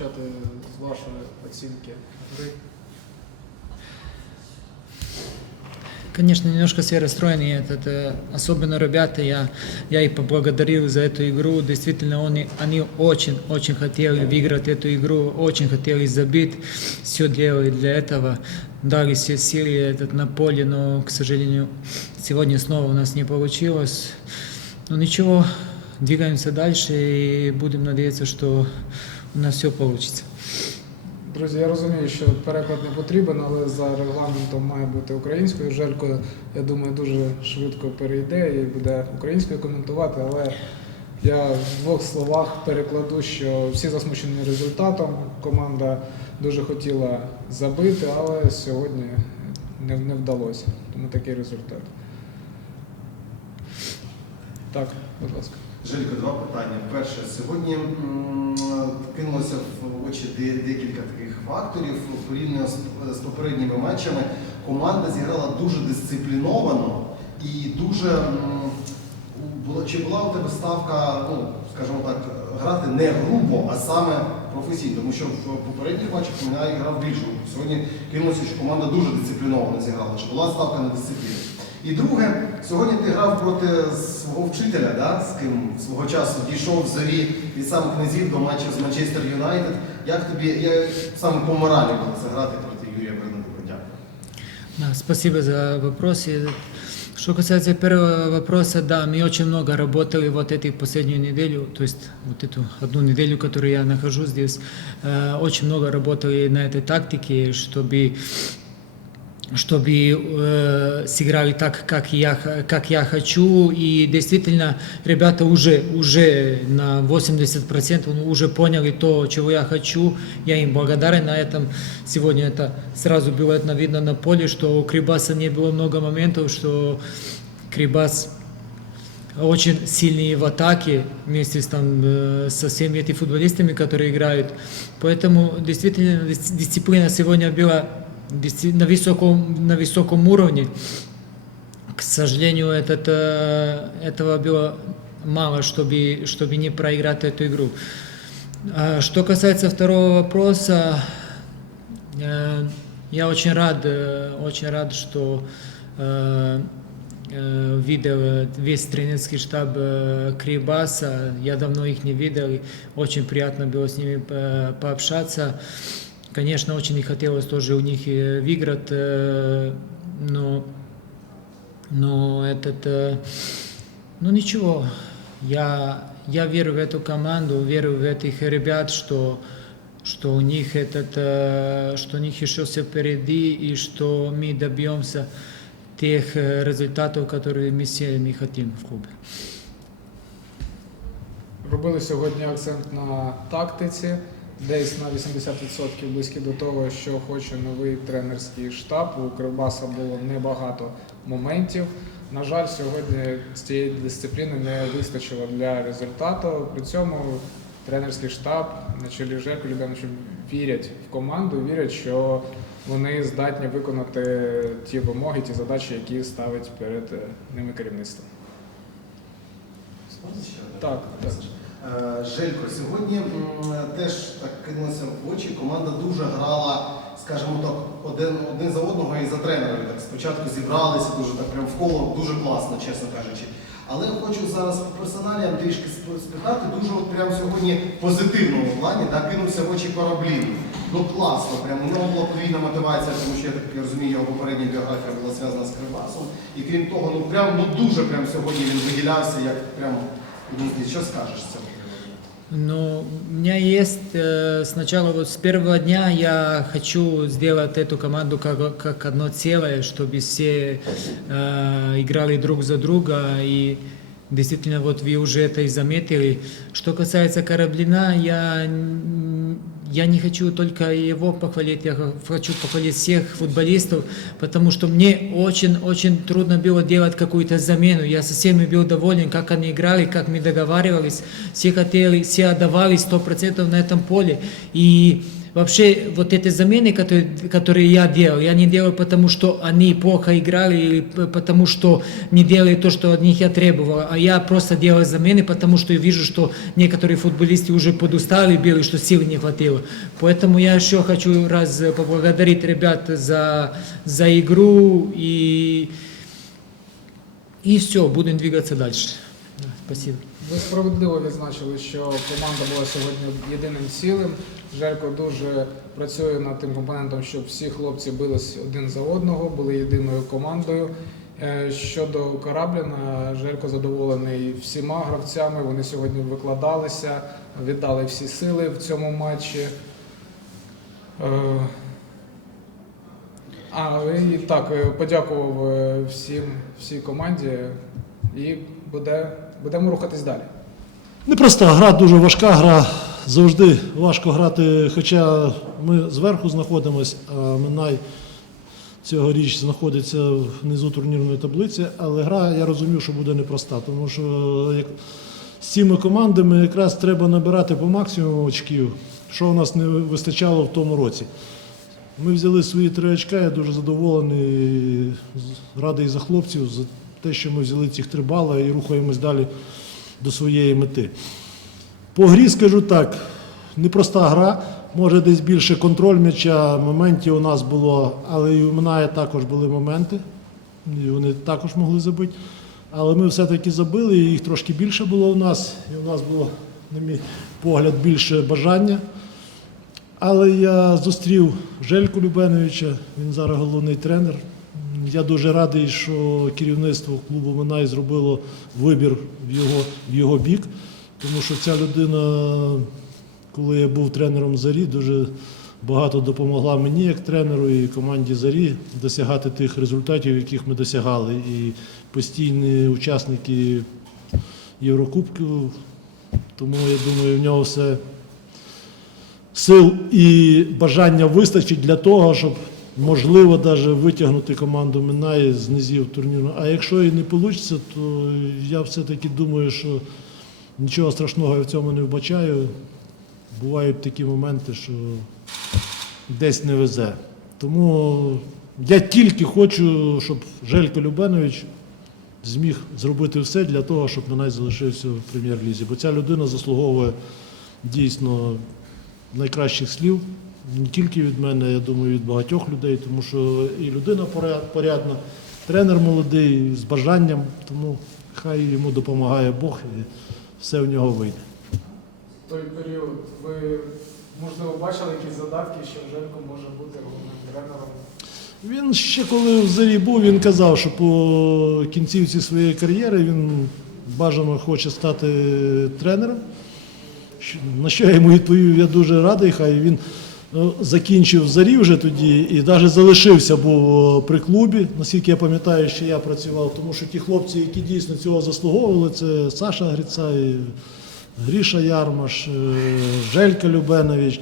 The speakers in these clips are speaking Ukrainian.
почати з вашої оцінки гри. Конечно, немножко все расстроены. Этот, э, особенно ребята, я, я их поблагодарил за эту игру. Действительно, они, они очень-очень хотели выиграть эту игру, очень хотели забить. Все делали для этого. Дали все силы этот, на поле, но, к сожалению, сегодня снова у нас не получилось. Но ничего, двигаемся дальше и будем надеяться, что у нас все получится. Друзі, я розумію, що переклад не потрібен, але за регламентом має бути українською. Желько, я думаю, дуже швидко перейде і буде українською коментувати, але я в двох словах перекладу, що всі засмучені результатом. Команда дуже хотіла забити, але сьогодні не, не вдалося. Тому такий результат. Так, будь ласка. Желько, два питання. Перше, сьогодні кинулося в очі декілька таких факторів порівняно з, попередніми матчами. Команда зіграла дуже дисципліновано і дуже була, чи була у тебе ставка, ну скажімо так, грати не грубо, а саме професійно, тому що в попередніх матчах Мінай грав більш грубо. Сьогодні кинулося, що команда дуже дисципліновано зіграла. Чи була ставка на дисципліну? І друге, сьогодні ти грав проти свого вчителя, да, з ким свого часу дійшов в зорі від самих князів до матчів з Манчестер Юнайтед. Як тобі як саме по моралі було заграти проти Юрія Бернадука? Дякую. Да, спасибо за вопросы. Что касается первого вопроса, да, мы очень много работали вот эту последнюю неделю, то есть вот эту одну неделю, которую я нахожусь здесь, э, очень много работали на этой тактике, чтобы чтобы э, сыграли так, как я, как я хочу. И действительно, ребята уже, уже на 80% ну, уже поняли то, чего я хочу. Я им благодарен на этом. Сегодня это сразу было это видно на поле, что у Крибаса не было много моментов, что Крибас очень сильные в атаке вместе с, там, э, со всеми этими футболистами, которые играют. Поэтому действительно дис- дисциплина сегодня была на высоком, на высоком уровне. К сожалению, этот, э, этого было мало, чтобы, чтобы не проиграть эту игру. А Что касается второго вопроса, э, я очень рад, э, очень рад, что э, э, видел э, весь тренерский штаб э, Крибаса. Я давно их не видел, и очень приятно было с ними э, пообщаться. Конечно, очень не хотелось тоже у них э, выиграть, э, но, но этот, э, ну ничего, я, я верю в эту команду, верю в этих ребят, что, что у них этот, э, что у них еще все впереди и что мы добьемся тех э, результатов, которые мы все мы хотим в клубе. Робили сьогодні акцент на тактиці, десь на 80% близькі до того, що хоче новий тренерський штаб. У Кривбаса було небагато моментів. На жаль, сьогодні з цієї дисципліни не вистачило для результату. При цьому тренерський штаб на чолі Желько Любяновичу вірять в команду, вірять, що вони здатні виконати ті вимоги, ті задачі, які ставить перед е, ними керівництво. Так, так. Е, Желько, сьогодні теж так кинулося в очі. Команда дуже грала, скажімо так, один, один за одного і за тренерами. Так спочатку зібралися дуже так прям в коло, дуже класно, чесно кажучи. Але хочу зараз по персоналіям трішки спитати, дуже от прям сьогодні в позитивному плані, так кинувся в очі кораблів. Ну класно, прям у нього була подвійна мотивація, тому що я так розумію, його попередня біографія була зв'язана з Кривбасом. І крім того, ну прям ну дуже прям сьогодні він виділявся, як прям ну, що скажеш з цього приводу? Ну, у меня есть э, сначала вот с первого дня я хочу сделать эту команду как, как одно целое, чтобы все э, играли друг за друга и действительно вот вы уже это и заметили. Что касается Кораблина, я н- я не хочу только его похвалить, я х- хочу похвалить всех футболистов, потому что мне очень-очень трудно было делать какую-то замену. Я со всеми был доволен, как они играли, как мы договаривались. Все хотели, все отдавали 100% на этом поле. И Вообще, вот эти замены, которые, которые я делал, я не делал потому, что они плохо играли, или п- потому, что не делали то, что от них я требовал, а я просто делал замены, потому что я вижу, что некоторые футболисты уже подустали, били, что сил не хватило. Поэтому я еще хочу раз э, поблагодарить ребят за, за игру и, и все, будем двигаться дальше. Да, Спасибо. Ви справедливо відзначили, що команда була сьогодні єдиним цілим. Желько дуже працює над тим компонентом, щоб всі хлопці бились один за одного, були єдиною командою. Е, Щодо Корабліна, Желько задоволений всіма гравцями. Вони сьогодні викладалися, віддали всі сили в цьому матчі. Е, А, і так, е, подякував всім, всій команді і буде, будемо рухатись далі. Непроста гра, дуже важка гра. Завжди важко грати, хоча ми зверху знаходимося, а Минай цьогоріч знаходиться внизу турнірної таблиці, але гра, я розумів, що буде непроста, тому що як з цими командами якраз треба набирати по максимуму очків, що у нас не вистачало в тому році. Ми взяли свої три очка, я дуже задоволений, радий за хлопців, те, що ми взяли цих три бали і рухаємось далі до своєї мети. По грі скажу так, непроста гра, може десь більше контроль м'яча, моментів у нас було, але і у Минає також були моменти, і вони також могли забити. Але ми все-таки забили, і їх трошки більше було у нас, і у нас було, на мій погляд, більше бажання. Але я зустрів Жельку Любеновича, він зараз головний тренер. Я дуже радий, що керівництво клубу Минай зробило вибір в його, в його бік, тому що ця людина, коли я був тренером Зарі, дуже багато допомогла мені як тренеру і команді Зарі досягати тих результатів, яких ми досягали. І постійні учасники Єврокубків. Тому я думаю, в нього все сил і бажання вистачить для того, щоб можливо навіть витягнути команду Минай з низів турніру. А якщо і не вийде, то я все-таки думаю, що нічого страшного я в цьому не вбачаю. Бувають такі моменти, що десь не везе. Тому я тільки хочу, щоб Желько Любенович зміг зробити все для того, щоб Минай залишився в прем'єр-лізі. Бо ця людина заслуговує дійсно найкращих слів не тільки від мене, я думаю, від багатьох людей, тому що і людина порядна, тренер молодий, з бажанням, тому хай йому допомагає Бог і все в нього вийде. той період ви можливо бачили якісь задатки, що Желько може бути головним тренером. Він ще коли в зарі був, він казав, що по кінцівці своєї кар'єри він бажано хоче стати тренером. На що я йому відповів, я дуже радий, хай він ну, закінчив зарі вже тоді і навіть залишився був е, при клубі, наскільки я пам'ятаю, що я працював, тому що ті хлопці, які дійсно цього заслуговували, це Саша Грицай, Гріша Ярмаш, е, Желька Любенович,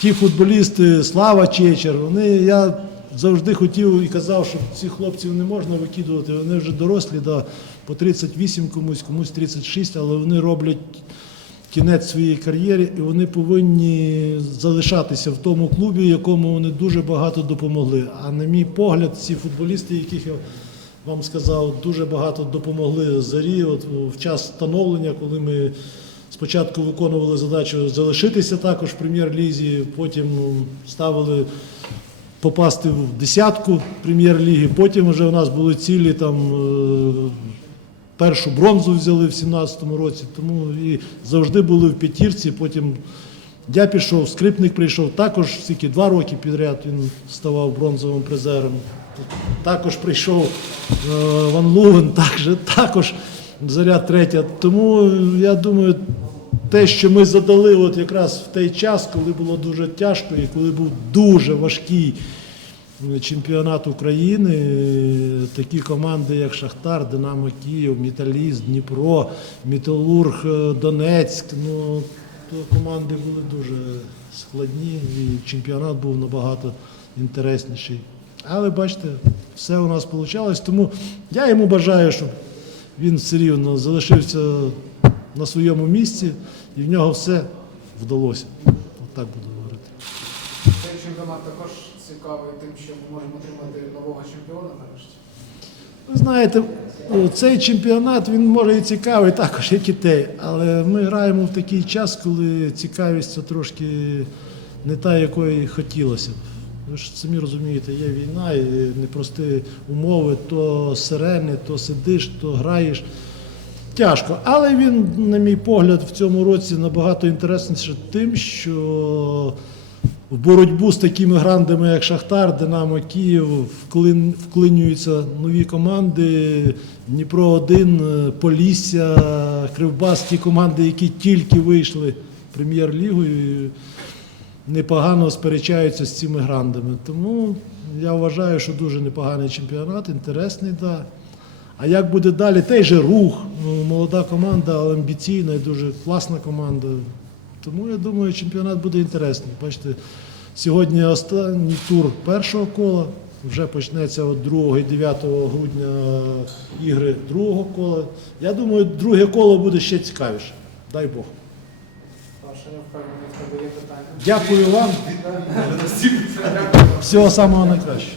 ті футболісти, Слава Чечер, вони я завжди хотів і казав, що цих хлопців не можна викидувати. Вони вже дорослі, да, по 38 комусь, комусь 36, але вони роблять кінець своєї кар'єри, і вони повинні залишатися в тому клубі, якому вони дуже багато допомогли. А на мій погляд, ці футболісти, яких я вам сказав, дуже багато допомогли зарі. От в час становлення, коли ми спочатку виконували задачу залишитися також в прем'єр-лізі, потім ставили попасти в десятку прем'єр-ліги. Потім вже у нас були цілі там. Е, Першу бронзу взяли в 17-му році, тому і завжди були в п'ятірці. Потім я пішов, скрипник прийшов, також скільки два роки підряд він ставав бронзовим призером. Також прийшов е, Ван Лувен, також, також заряд третя. Тому я думаю, те, що ми задали от якраз в той час, коли було дуже тяжко і коли був дуже важкий чемпіонат України, такі команди, як Шахтар, Динамо Київ, Металіст, Дніпро, Металург, е, Донецьк. Ну, то команди були дуже складні, і чемпіонат був набагато інтересніший. Але бачите, все у нас вийшло. Тому я йому бажаю, щоб він все рівно залишився на своєму місці і в нього все вдалося. Отак буду говорити. Цікавий тим, що ми можемо отримати нового чемпіона нарешті. Ви знаєте, цей чемпіонат він може і цікавий також, як і той, але ми граємо в такий час, коли цікавість це трошки не та, якої хотілося б. Ви ж самі розумієте, є війна і непрості умови, то сирени, то сидиш, то граєш. Тяжко. Але він, на мій погляд, в цьому році набагато інтересніше тим, що в боротьбу з такими грандами, як Шахтар, Динамо Київ, вклин, вклинюються нові команди. Дніпро 1 Полісся, Кривбас, ті команди, які тільки вийшли прем'єр-лігу і непогано сперечаються з цими грандами. Тому я вважаю, що дуже непоганий чемпіонат, інтересний, да. А як буде далі? Той же рух, ну, молода команда, але амбіційна і дуже класна команда. Тому я думаю, чемпіонат буде інтересний. Бачите, сьогодні останній тур першого кола. Вже почнеться от 2 і 9 грудня ігри другого кола. Я думаю, друге коло буде ще цікавіше. Дай Бог. Дякую вам. Всього самого найкращого.